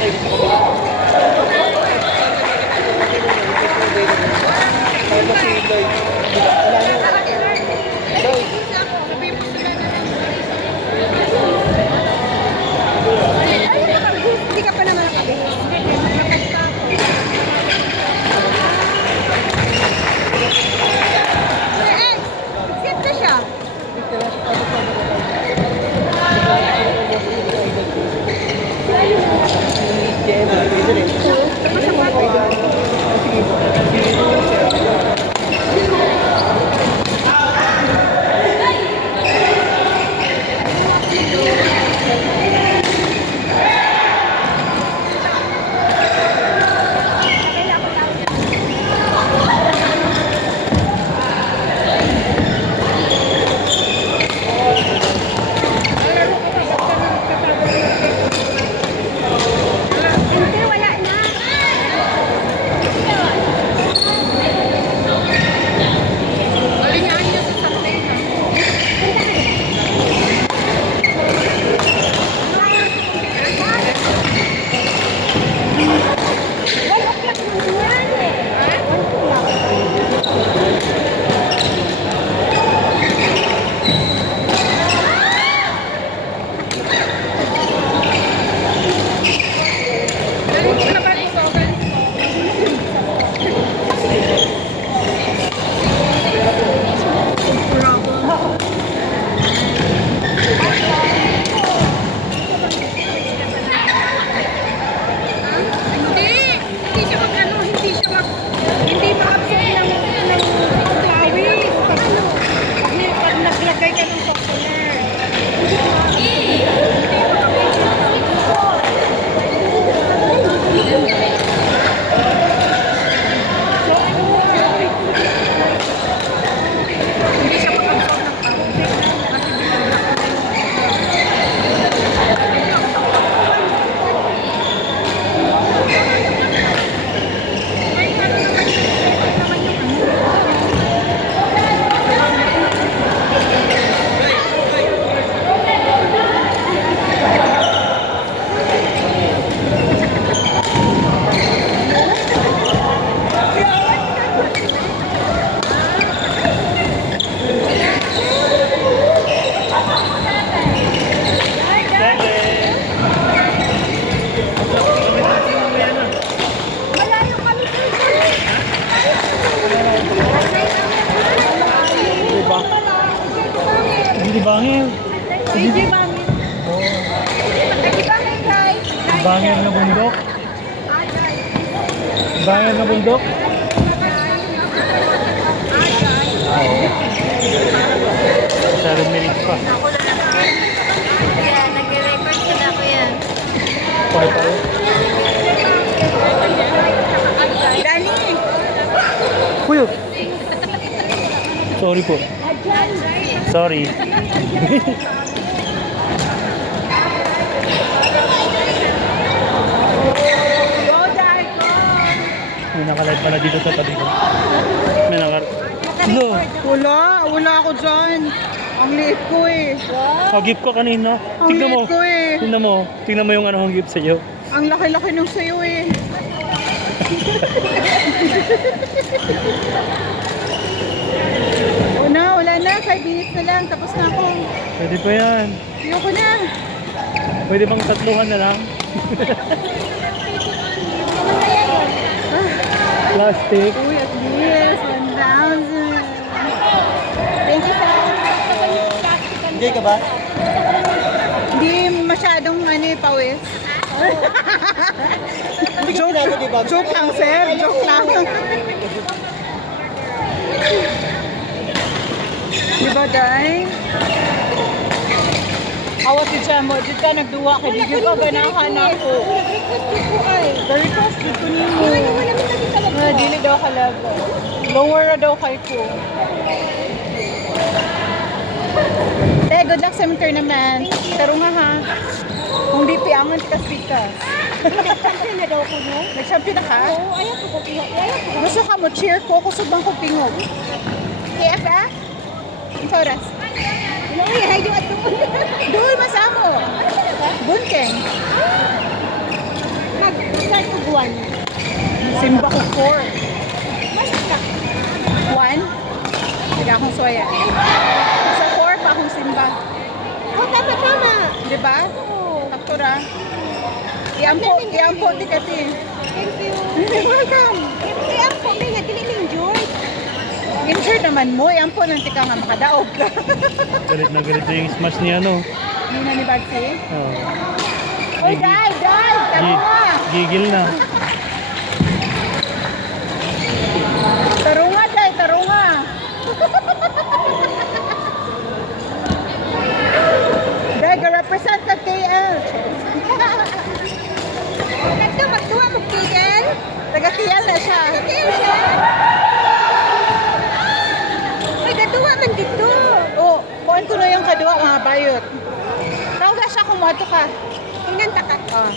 Hindi ka pa naman nakabili. Accept na siya. Hindi bangir. Hindi bangir. Hindi bangir, guys. Bangir na bundok. Bangir na bundok. Oo. 7 minutes pa. Yan, nag-record sila ko yan. Pare tayo. Dani! Kuya. Sorry po. Sorry. May nakalive pala dito sa tabi ko. May Wala ako dyan. Ang liit ko eh. Oh, gift ko kanina. Ang Tignan mo. liit ko eh. Tignan mo yung anong gift sa'yo. Ang laki-laki nung sa'yo eh. Wala na. 5 minutes na lang. Tapos na ako. Pwede pa yan. Ayoko na. Pwede bang tatluhan na lang? Plastic. Uy, at least 1,000. Thank you, sir. Hindi ka ba? Hindi masyadong pawis. Joke lang, sir. Joke lang. Diba, Day? Awa si Jamo, dito ka nagduwa ka, dito ka ganahan ako. Request dito nimo. Dili daw kalaga. Lower na daw kay ko. Good luck sa mga tournament. Pero nga ha, kung di piangon ka. Nag-champion na daw ko, no? Nag-champion na ka? Oo, ayaw ko pingog. Gusto ka mo, cheer ko, kusubang ko pingog. KF ah? Ang oras? Ay, yung ato. Doon, masamo. Bunteng. one. Simba ko 4. Mas ka. 1. Sige akong soya. Sa 4 pa akong simba. Oh, tama. Di ba? Oo. Takto ra. Iampo di kasi. Thank you. Welcome. Ako, may nga, dili na enjoy. Injured naman mo. Iampo lang tika nga makadaog ka. Galit na galit na yung smash ni ano. Hindi na ni Bagsi. Oh. Uy, dive! Taro nga! Gigil na. Taro nga, dive! Taro nga! Dive, represent ka KL. Nagdo, magduwa mo, KL. Taga KL na siya. KL siya. Ay, gaduwa man dito. Oh, kuhan ko na yung kadua, mga bayot. Tawag na siya kung mato ka. Inanta ka. Ah.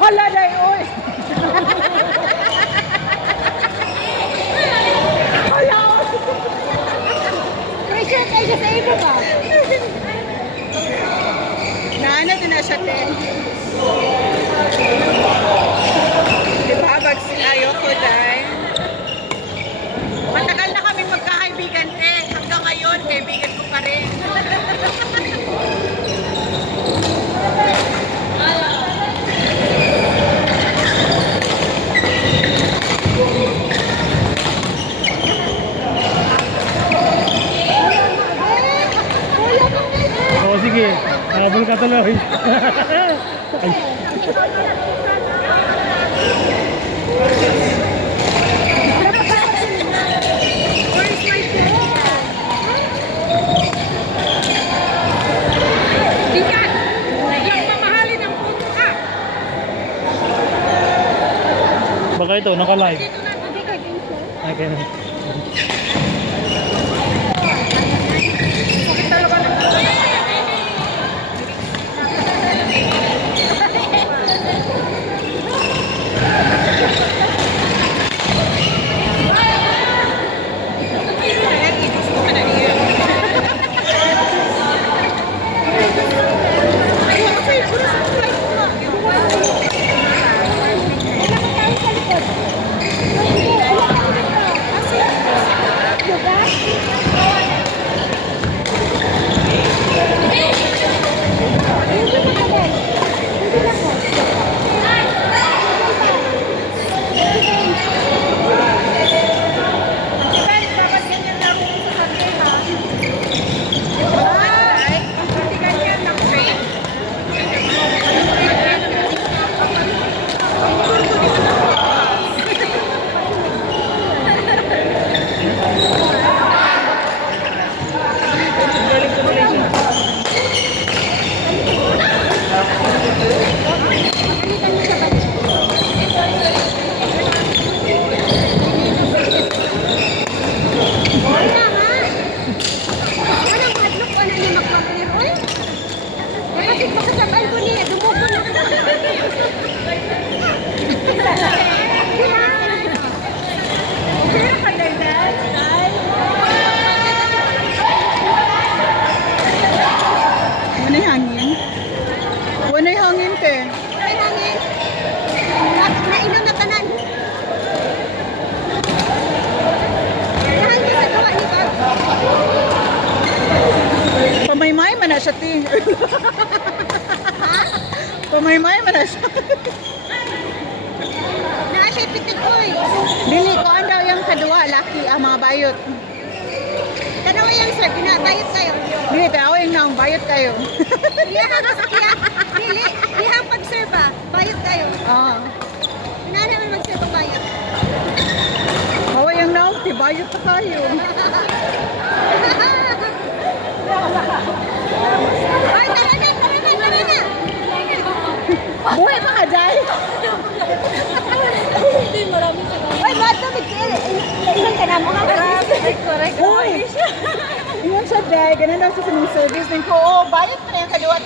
Hala, day, oy! Hala, oy! Pressure kayo siya sa iba ba? Naana din na siya, te. Diba, Bagsi, ayoko, day. Matagal na kami magkakaibigan, te. Hanggang ngayon, kaibigan ko pa rin. Oh, sige. Habol ka tuloy. Ay, Bigat! Yung mamahalin ang puto ka! baka ito, naka-live. Dito na, hindi ka dito. Okay na. Wana'y hangin? Wana'y hangin, te. Ay, hangin. Nainom na tanan. Nahangin sa gawa ni Bag. Pamaymay man na siya, te. Pamaymay man na siya. Naa siya pitikoy. Dili ko ang daw yung kadua, laki ang mga bayot. Tanawa yan, sir. Binabayot kayo. Dili, tao yung naong bayot kayo. Lihang pag-serve ba? Bayot kayo. Oo. Wala naman mag-serve ang bayot. Bawa yung naong, ti bayot pa kayo. Ay, tara na. Buhay pa ka, Jai. Ay, ba't ito? Ilan ka na mo nga? Uy! Ingon siya, Jai. Ganun daw sa sinong service. Nang ko, oh, bayot pa na yung kadua.